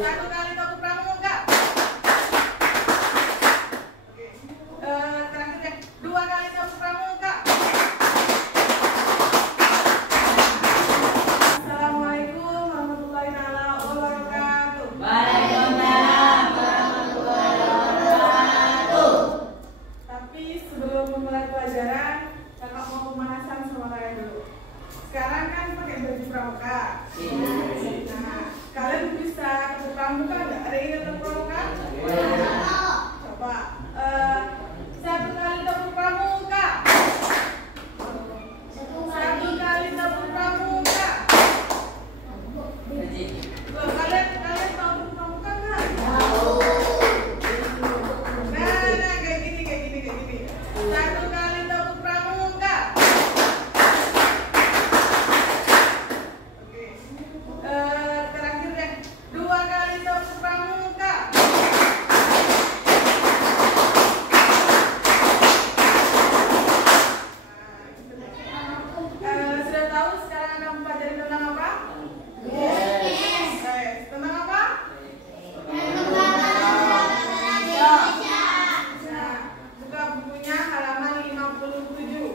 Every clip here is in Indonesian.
Satu kali tepuk pramuka. Oke. Terakhir ya. Dua kali tepuk pramuka. Assalamualaikum warahmatullahi wabarakatuh. Waalaikumsalam warahmatullahi wabarakatuh. Tapi sebelum memulai pelajaran, kakak mau pemanasan sama kalian dulu. Sekarang kan pakai baju pramuka. Nah, kalian bisa tepuk pramuka nggak? Ada yang ingin tepuk pramuka? Coba. Satu kali tepuk pramuka. Satu kali tepuk pramuka. Loh, kalian tahu tepuk pramuka nggak? Nah, kayak gini. Satu kali tepuk pramuka. Oke. Terakhir deh. Dua kali tepuk pramuka. Sudah tahu sekarang akan mempelajari tentang apa? Tentang apa? Nah, buka bukunya halaman 57.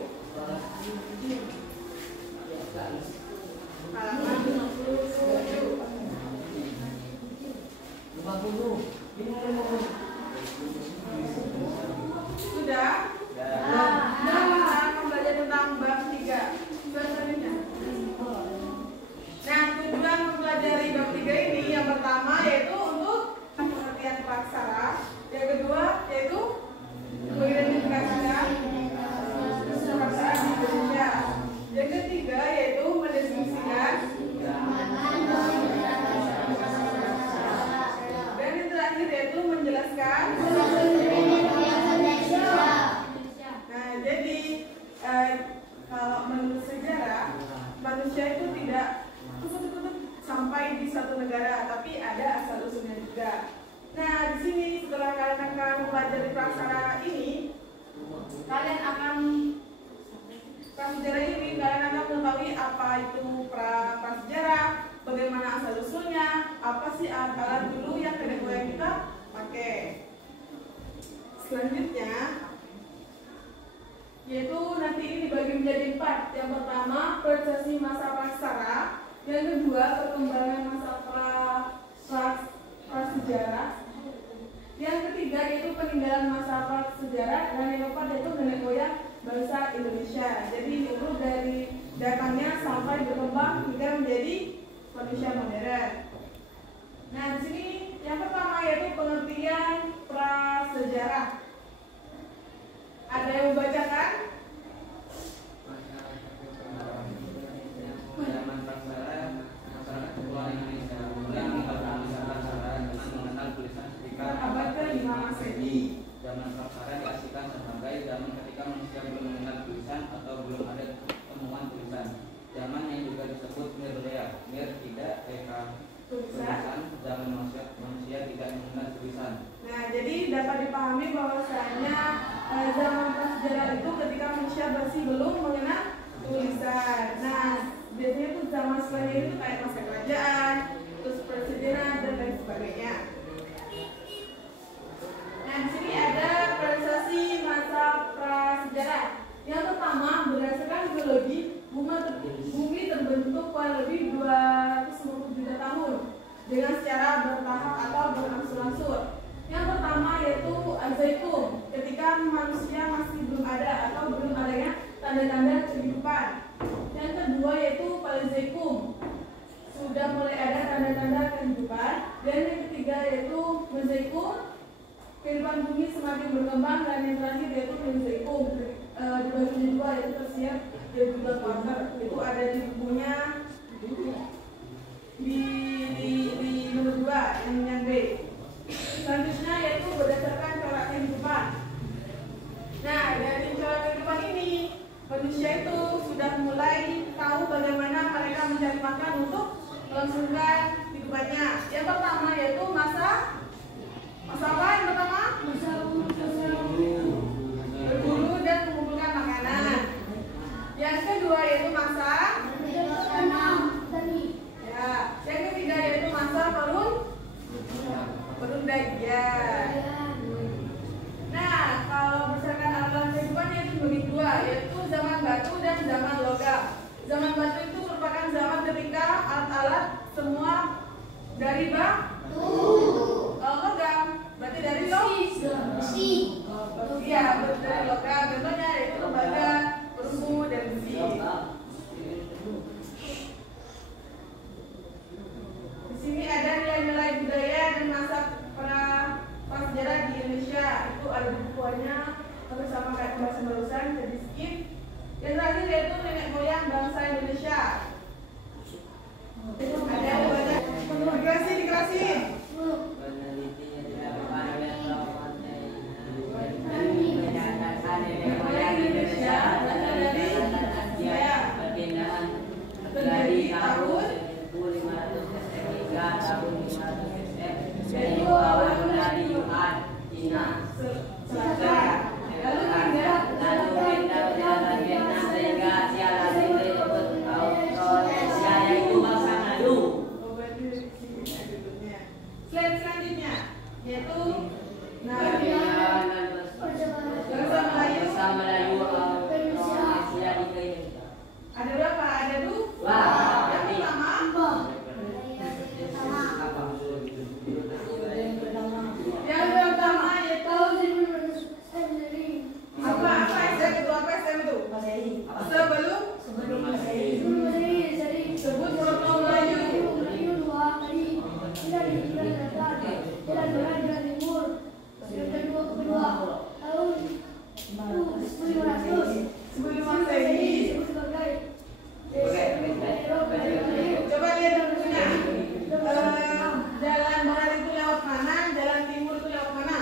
Halaman 57. Sudah? Nah, kita akan belajar tentang bab 3. Selanjutnya. Nah, tujuan mempelajari bab 3 ini yang pertama yaitu untuk pengertian praksara, yang kedua yaitu mengidentifikasikan praksara di Indonesia, yang ketiga yaitu mendefinisikan, dan yang terakhir yaitu menjelaskan. Nah, jadi kalau menurut sejarah, manusia itu tidak kutub sampai di suatu negara, tapi ada asal usulnya juga. Nah, di sini setelah kalian akan mempelajari praksara ini, kalian akan prasejarah ini kalian akan mengetahui apa itu prasejarah, bagaimana asal usulnya, apa sih alat dulu yang nenek moyang kita pakai. Selanjutnya yaitu nanti ini dibagi menjadi 4. Yang pertama, prosesi masa praksara. Yang kedua, perkembangan masa prasejarah. Yang ketiga yaitu peninggalan masa prasejarah, dan yang keempat yaitu nenek moyang bangsa Indonesia. Jadi itu dari datangnya sampai berkembang hingga menjadi manusia modern. Nah, di sini yang pertama yaitu pengertian prasejarah. Ada yang membacakan? Zaman praksara, masyarakat kepulauan Indonesia mulai mengembangkan tulisan praksara dengan mengenal tulisan ketika Abad ke-5 Masehi. Zaman praksara diasingkan sebagai zaman ketika manusia belum mengenal tulisan atau belum ada temuan tulisan. Zaman yang juga disebut Mirlea, Mir tidak tulisan, zaman manusia tidak mengenal tulisan. Nah, jadi dapat dipahami bahwasanya zaman prasejarah itu ketika manusia masih belum mengenal tulisan. Nah, biasanya itu zaman setelahnya itu kayak masa kerajaan, terus presidenan dan lain sebagainya. Nah, di sini ada prosesi masa prasejarah. Yang pertama, berdasarkan geologi, bumi terbentuk kurang lebih 250 juta tahun dengan secara bertahap atau berangsur-angsur. Yang pertama yaitu Azaitum, ketika manusia masih belum ada atau belum adanya tanda-tanda kehidupan. Yang kedua yaitu Paleozoikum, sudah mulai ada tanda-tanda kehidupan. Dan yang ketiga yaitu Mesozoikum, kehidupan bumi semakin berkembang. Dan yang terakhir yaitu Mesozoikum, dibagi dua yaitu Tersier dan juga Kuarter. Itu ada di bukunya di nomor 2 yang B. Selanjutnya yaitu berdasarkan corak kehidupan. Nah, dari corak kehidupan ini manusia itu sudah mulai tahu bagaimana mereka mencari makan untuk melangsungkan hidupannya. Yang pertama yaitu masa apa yang pertama? Berburu dan mengumpulkan makanan. Yang kedua yaitu masa Ya. Yang ketiga yaitu masa Perundaian. Nah, kalau berdasarkan alat kehidupan itu dibagi dua, yaitu zaman batu dan zaman logam. Zaman batu itu merupakan zaman ketika alat-alat semua dari batu. Kalau logam berarti dari besi. Iya, dari logam. Contohnya yaitu tembaga, perunggu, dan besi. Di sini ada nilai-nilai budaya dan masa prasejarah di Indonesia. Itu ada di bukuannya, tapi sama kayak pembahasan barusan, jadi skip. Yang terakhir yaitu nenek moyang bangsa Indonesia. Ada yang banyak dikerasin. Nenek moyang Indonesia berasal dari terjadi tahun 1500 yaitu awal dari Cina Selatan. Lalu pindah Vietnam sehingga Asia disebut Indonesia yaitu bangsa Melayu. Selanjutnya yaitu bangsa Melayu Asia di Indonesia. Ada berapa? Ada dua. Yang pertama yaitu apa SM itu? Sebelum Masehi. Sebut Proto Melayu. Sebelum Masehi. Coba lihat bukunya. Jalan barat itu lewat mana? Jalan timur itu lewat mana?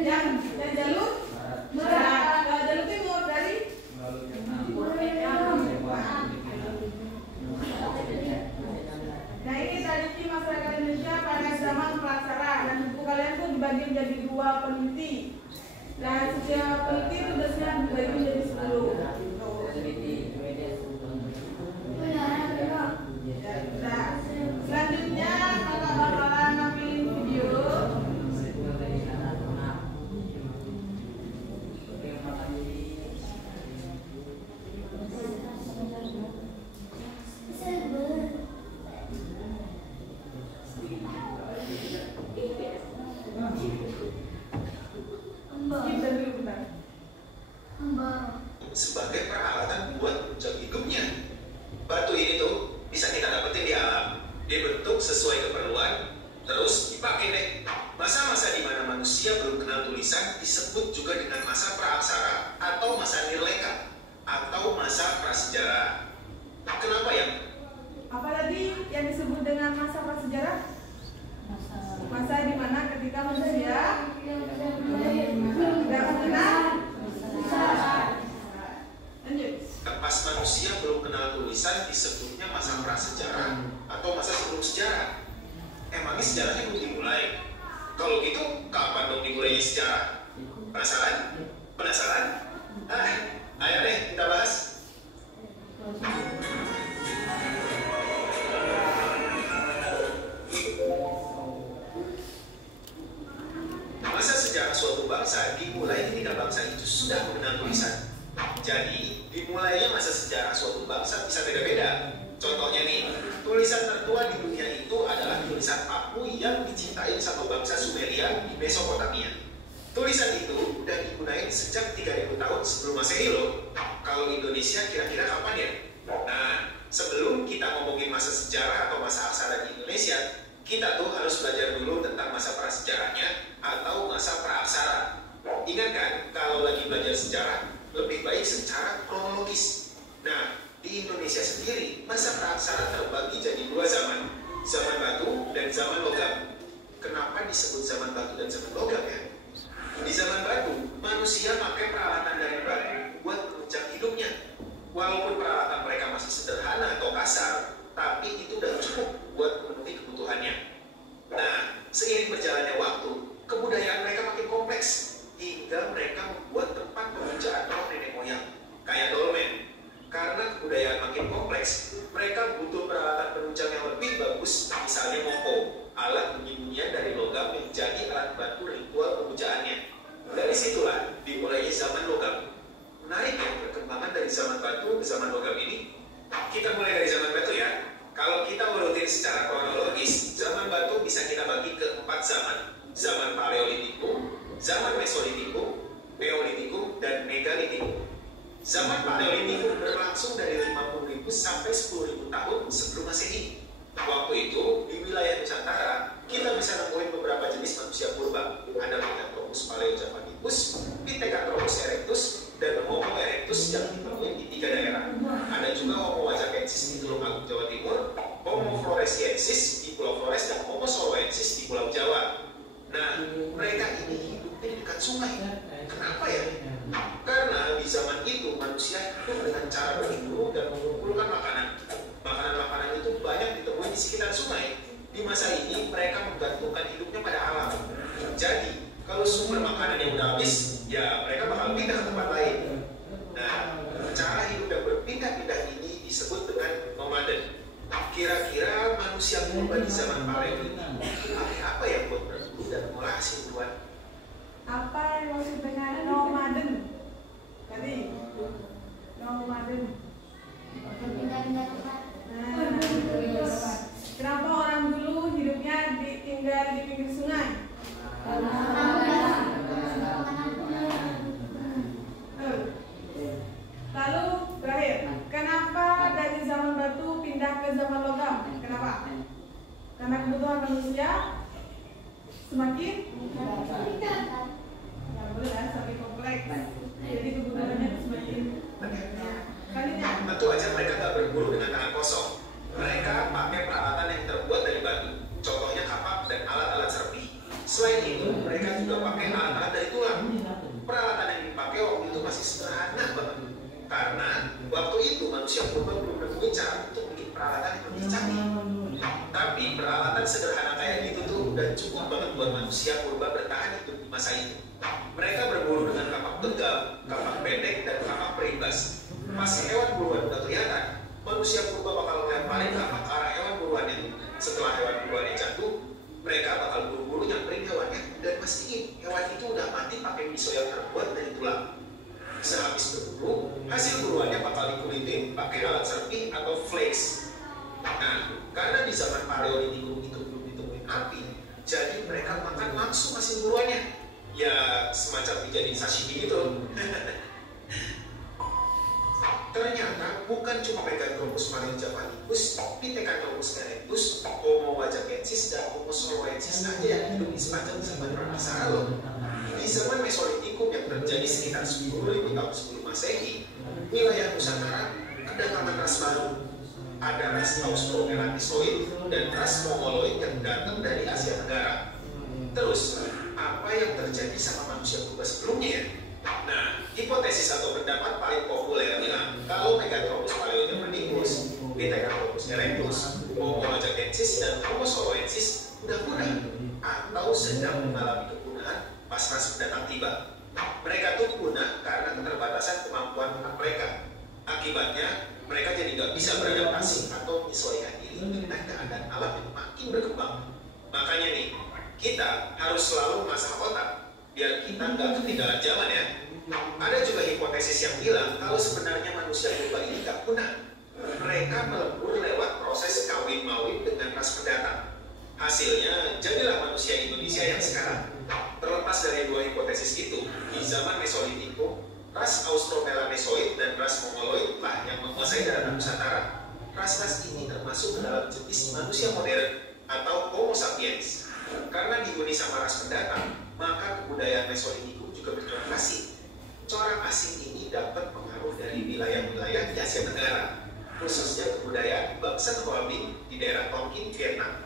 Yang jalur barat. Kalau jalur timur dari Nah, ini tradisi masyarakat Indonesia pada zaman praksara, dan buku kalian tuh dibagi menjadi 2 peneliti. Dan setiap peneliti tugasnya dibagi menjadi 10. Nah, selanjutnya kakak bakalan nampilin video. Sebagai peralatan buat menjaga hidupnya. Batu ini tuh bisa kita dapetin di alam. Dibentuk sesuai keperluan, terus dipakai deh. Masa-masa di mana manusia belum kenal tulisan disebut juga dengan masa praaksara atau masa nirleka atau masa prasejarah. Kenapa ya? Apa tadi yang disebut dengan masa prasejarah? Masa di mana ketika manusia tidak mengenal. Lanjut. Pas manusia belum kenal tulisan disebutnya masa prasejarah atau masa sebelum sejarah. Emangnya sejarahnya belum dimulai? Kalau gitu, kapan dong dimulainya sejarah? Penasaran? Penasaran? Ayo deh kita bahas. Masa sejarah suatu bangsa dimulai ketika bangsa itu sudah mengenal tulisan. Jadi, dimulainya masa sejarah suatu bangsa bisa beda-beda. Contohnya nih, tulisan tertua di dunia itu adalah tulisan Apu yang dicintai sama bangsa Sumeria di Mesopotamia. Tulisan itu udah digunakan sejak 3000 tahun sebelum Masehi loh. Kalau Indonesia kira-kira kapan ya? Nah, sebelum kita ngomongin masa sejarah atau masa aksara di Indonesia, kita tuh harus belajar dulu tentang masa prasejarahnya atau masa praaksara. Ingat kan, kalau lagi belajar sejarah, lebih baik secara kronologis. Nah, di Indonesia sendiri, masa praaksara terbagi jadi 2 zaman. Zaman batu dan zaman logam. Kenapa disebut zaman batu dan zaman logam ya? Di zaman batu, manusia pakai peralatan dari batu buat menunjang hidupnya. Walaupun peralatan mereka masih sederhana atau kasar, tapi itu udah cukup buat memenuhi kebutuhannya. Nah, seiring berjalannya waktu, secara kronologis, zaman batu bisa kita bagi ke 4 zaman. Zaman Paleolitikum, zaman Mesolitikum, Neolitikum, dan Megalitikum. Zaman Paleolitikum berlangsung dari 50.000 sampai 10.000 tahun sebelum Masehi. Waktu itu, di wilayah Nusantara, kita bisa nemuin beberapa jenis manusia purba. Ada Pithecanthropus paleojavanicus, Pithecanthropus erectus, dan Homo erectus yang ditemuin di 3 daerah. Ada juga Homo wajakensis di Tulungagung, Jawa Timur, Homo floresiensis di Pulau Flores, dan Homo soloensis di Pulau Jawa. Nah, mereka ini hidupnya di dekat sungai. Kenapa ya? Karena di zaman itu manusia hidup dengan cara berburu dan mengumpulkan makanan. Makanan-makanan itu banyak ditemui di sekitar sungai. Di masa ini mereka menggantungkan hidupnya pada alam. Jadi, kalau sumber makanannya udah habis, ya mereka bakal pindah ke tempat lain. Nah, cara hidup yang berpindah-pindah ini disebut dengan nomaden. Kira-kira manusia purba di zaman Paleolitik pakai apa yang buat berburu dan mengolah hasil buruan? Apa yang maksud dengan nomaden? Tadi nomaden. Berpindah-pindah tempat. Nah, kenapa orang dulu hidupnya tinggal di pinggir sungai? Lalu terakhir, kenapa dari zaman batu pindah ke zaman logam? Kenapa? Karena kebutuhan manusia semakin ya boleh lah, semakin kompleks. Jadi kebutuhannya semakin banyak. Tentu aja mereka nggak berburu dengan tangan kosong. Mereka pakai peralatan yang terbuat dari batu. Contohnya kapak dan alat-alat serpi. Selain itu, mereka juga pakai alat-alat dari tulang. Peralatan yang dipakai waktu itu masih sederhana banget. Karena waktu itu manusia purba belum nemuin cara untuk bikin peralatan yang lebih canggih. Tapi peralatan sederhana kayak gitu tuh udah cukup banget buat manusia purba bertahan hidup di masa itu. Mereka berburu dengan kapak tegap, kapak pendek, dan kapak perimbas. Pas hewan buruan udah kelihatan, manusia purba bakal melemparin kapak ke arah hewan buruannya. Setelah hewan buruannya jatuh, mereka bakal buru-buru nyamperin hewannya dan pastiin hewan itu udah mati pakai pisau yang terbuat dari tulang. Sehabis berburu, hasil buruannya bakal dikulitin pakai alat serpi atau flakes. Nah, karena di zaman Paleolitikum itu belum ditemuin api, jadi mereka makan langsung hasil buruannya. Ya, semacam dijadiin sashimi gitu. Ternyata bukan cuma Pithecanthropus paleojavanicus, Pithecanthropus erectus, Homo wajakensis, dan Homo soloensis aja yang hidup di sepanjang zaman Pramasara loh. Di zaman Mesolitikum yang terjadi sekitar 10.000 tahun sebelum Masehi, wilayah Nusantara kedatangan ras baru. Ada ras Austronelandisoid dan ras Mongoloid yang datang dari Asia Tenggara. Terus, apa yang terjadi sama manusia purba sebelumnya ya? Nah, hipotesis atau pendapat paling populer bilang kalau Meganthropus paleojavanicus, Pithecanthropus erectus, Homo wajakensis, dan Homo soloensis udah punah atau sedang mengalami kepunahan pas ras pendatang tiba. Mereka tuh punah karena keterbatasan kemampuan otak mereka. Akibatnya, mereka jadi nggak bisa beradaptasi atau menyesuaikan diri dengan keadaan alam yang makin berkembang. Makanya nih, kita harus selalu mengasah otak biar kita nggak ketinggalan zaman ya. Ada juga hipotesis yang bilang kalau sebenarnya manusia purba ini nggak punah. Mereka melebur lewat proses kawin-mawin dengan ras pendatang. Hasilnya jadilah manusia Indonesia yang sekarang. Terlepas dari dua hipotesis itu, di zaman Mesolitikum, ras Austromelanesoid dan ras Mongoloid lah yang menguasai daratan Nusantara. Ras-ras ini termasuk ke dalam jenis manusia modern atau Homo sapiens. Karena dihuni sama ras pendatang, maka kebudayaan Mesolitikum juga bercorak asing. Corak asing ini dapat pengaruh dari wilayah-wilayah di Asia Tenggara, khususnya kebudayaan bangsa Hoabing di daerah Tonkin, Vietnam.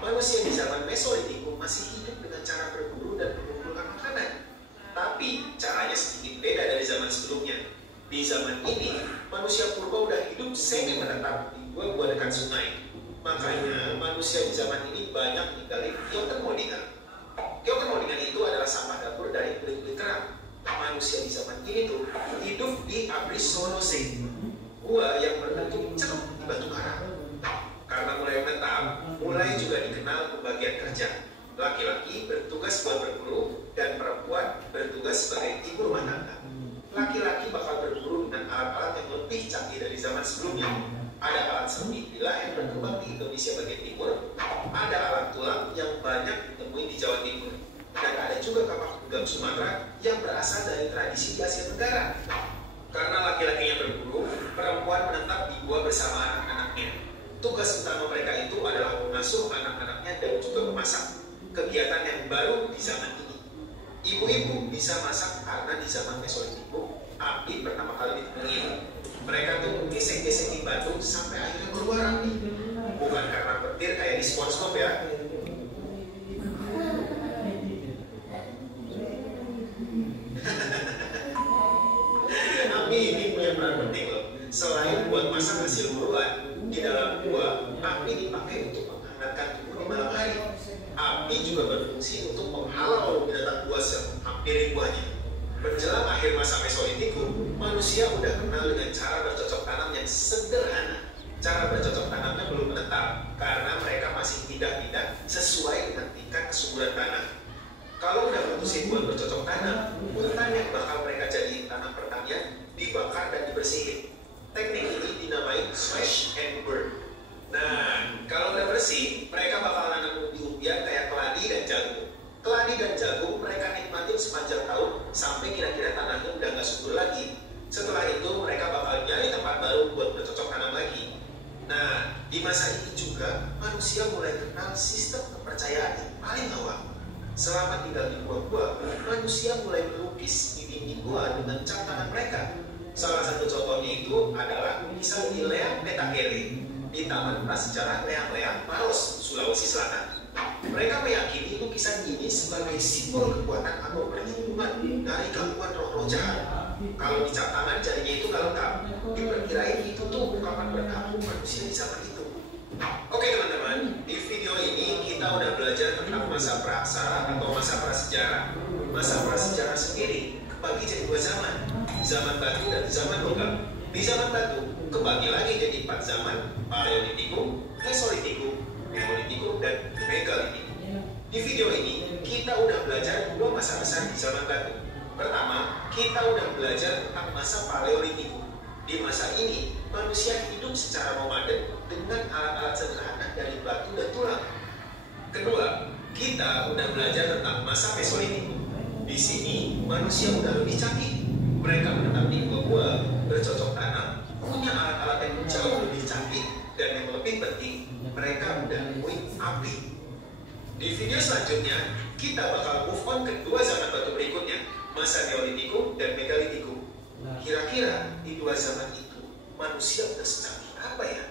Manusia di zaman Mesolitikum masih hidup dengan cara berburu dan mengumpulkan makanan. Tapi caranya sedikit beda dari zaman sebelumnya. Di zaman ini, manusia purba udah hidup semi menetap di gua-gua dekat sungai. Makanya manusia di zaman ini banyak tinggalin geotermodingan. Geotermodingan itu adalah sampah dapur dari kulit-kulit kerang. Manusia di zaman ini tuh hidup di Abrissolocene, gua yang berbentuk ceruk di batu karang. Karena mulai menetap, mulai juga dikenal pembagian kerja. Laki-laki bertugas buat berburu dan perempuan bertugas sebagai ibu rumah tangga. Laki-laki bakal berburu dengan alat-alat yang lebih canggih dari zaman sebelumnya. Ada alat serpi bilah yang berkembang di Indonesia Indonesia bagian timur, ada alat tulang yang banyak ditemui di Jawa Timur. Dan ada juga kapak genggam Sumatera yang berasal dari tradisi di Asia Tenggara. Karena laki-lakinya berburu, perempuan menetap di gua bersama anak-anaknya. Tugas utama mereka itu adalah mengasuh anak-anaknya dan juga memasak. Kegiatan yang baru di zaman ini. Ibu-ibu bisa masak karena di zaman Mesolitikum, api pertama kali ditemukan. Mereka tuh gesek-gesekin batu sampai akhirnya keluar api. Bukan karena petir kayak di SpongeBob ya. Api ini punya peran penting loh. Selain buat masak hasil buruan, di dalam gua, api dipakai untuk menghangatkan tubuh di malam hari. Api juga berfungsi untuk menghalau binatang buas yang hampir ribuannya. Menjelang akhir masa Mesolitikum, manusia udah kenal dengan cara bercocok tanam yang sederhana. Cara bercocok tanamnya belum menetap, karena mereka masih pindah-pindah sesuai dengan tingkat kesuburan tanah. Kalau udah memutusin buat bercocok tanam, hutan yang bakal mereka jadi tanam pertanian dibakar dan dibersihin. Teknik ini dinamai slash and burn. Nah, kalau udah bersih, mereka bakal nanam umbi-umbian kayak keladi dan jagung. Keladi dan jagung mereka nikmatin sepanjang tahun sampai kira-kira tanahnya udah nggak subur lagi. Setelah itu mereka bakal nyari tempat baru buat bercocok tanam lagi. Nah, di masa ini juga manusia mulai kenal sistem kepercayaan yang paling awal. Selama tinggal di gua-gua, manusia mulai melukis di dinding gua dengan cap tangan mereka. Salah satu contohnya itu adalah lukisan di Leang Metakele di Taman Prasejarah Leang-Leang, Maros, Sulawesi Selatan. Mereka meyakini lukisan ini sebagai simbol kekuatan atau perlindungan dari gangguan roh-roh jahat. Kalau dicap tangan jarinya itu nggak lengkap, diperkirain itu tuh ungkapan berkabung manusia di zaman itu. Oke teman-teman, di video ini kita udah belajar tentang masa praksara atau masa prasejarah. Masa prasejarah sendiri kebagi jadi dua zaman, zaman batu dan zaman logam. Di zaman batu kebagi lagi jadi 4 zaman, Paleolitikum, Mesolitikum, Neolitikum, dan Megalitikum. Di video ini kita udah belajar dua masa besar di zaman batu. Pertama, kita udah belajar tentang masa Paleolitikum. Di masa ini, manusia hidup secara nomaden dengan alat-alat sederhana dari batu dan tulang. Kedua, kita udah belajar tentang masa Mesolitikum. Di sini, manusia udah lebih canggih. Mereka menetap di gua, bercocok tanam, punya alat-alat yang jauh lebih canggih, dan yang lebih penting, mereka udah nemuin api. Di video selanjutnya, kita bakal move on ke dua zaman batu berikutnya, masa Neolitikum dan Megalitikum. Kira-kira di dua zaman itu, manusia udah secanggih apa ya?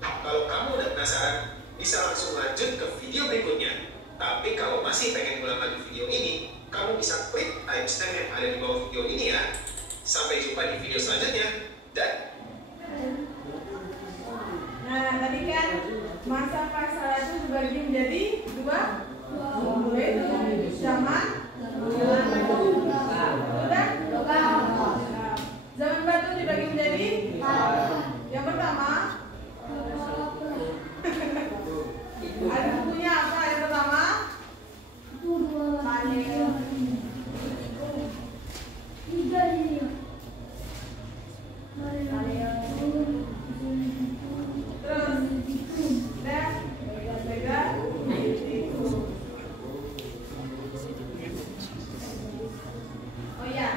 Kalau kamu udah penasaran, bisa langsung lanjut ke video berikutnya. Tapi kalau masih pengen ulang lagi video ini, kamu bisa klik timestamp yang ada di bawah video ini ya. Sampai jumpa di video selanjutnya. Dan nah, tadi kan masa praksara itu dibagi menjadi dua, yaitu zaman batu dan logam. Zaman batu dibagi menjadi yang pertama. Ada bukunya apa yang pertama? Oh ya,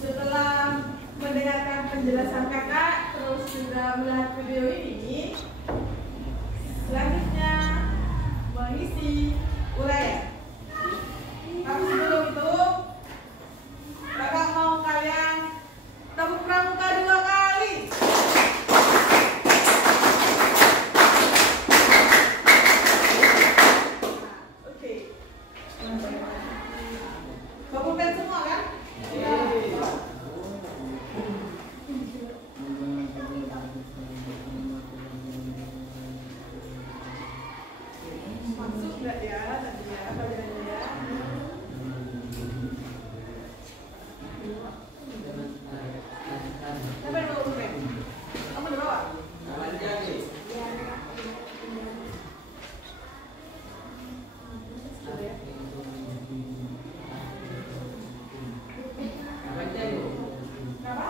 setelah mendengarkan penjelasan kakak, terus juga melihat video ini, selanjutnya mengisi uraian. Tapi sebelum itu, kakak mau kalian tepuk pramuka 2 kali. Oke. Kumpulkan semua kan? Iya. Masuk nggak ya tadi ya pelajarannya ya? Siapa yang mau uraian? Kamu di bawah? Kenapa?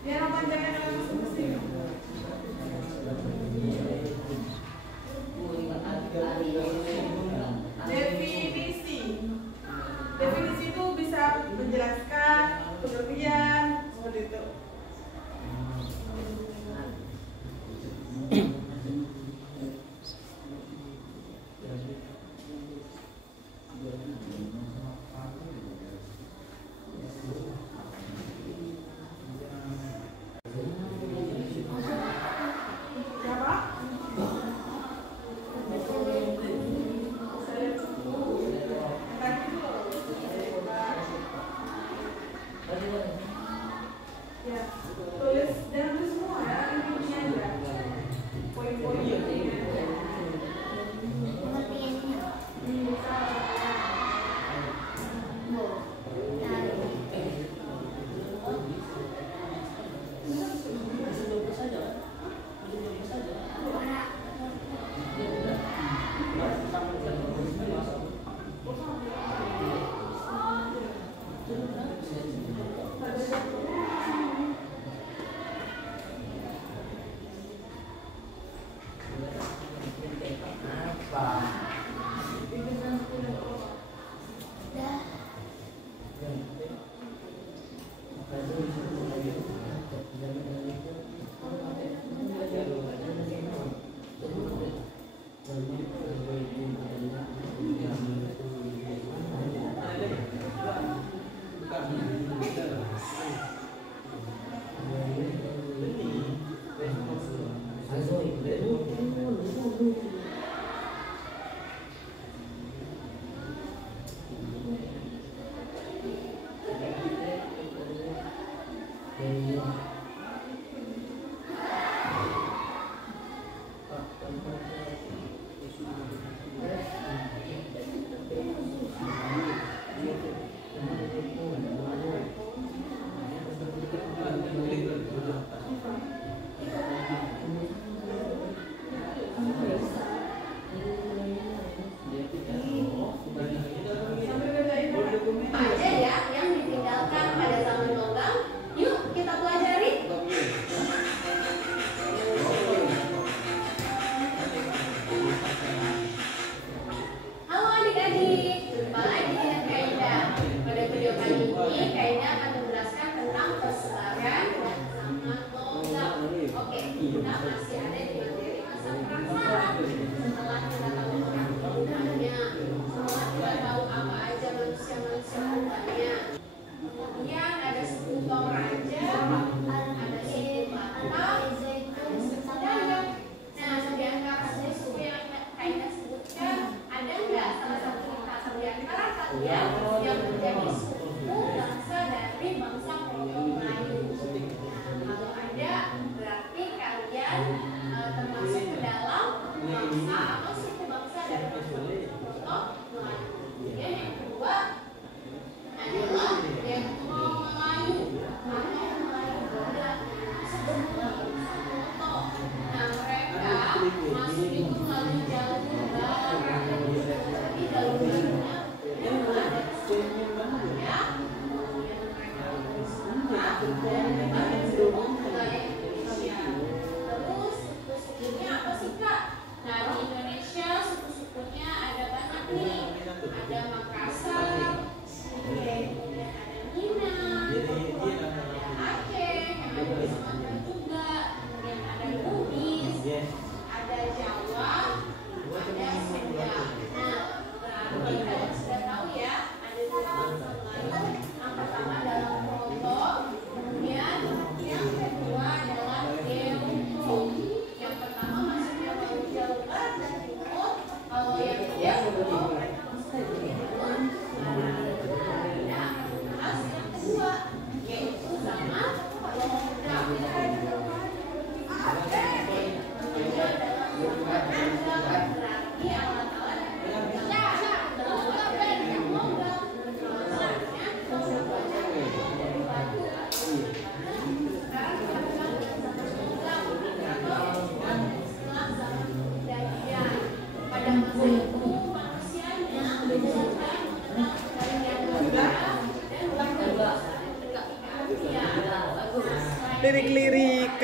Dia nama jangan masuk mesin.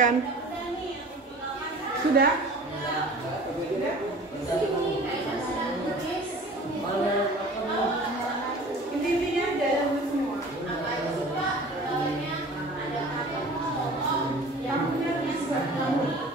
lanjutkan. Sudah? Intinya aja dulu semua. Kamunya bisa kamunya.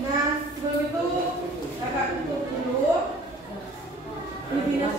Nah, sebelum itu kakak tutup dulu. Di dinas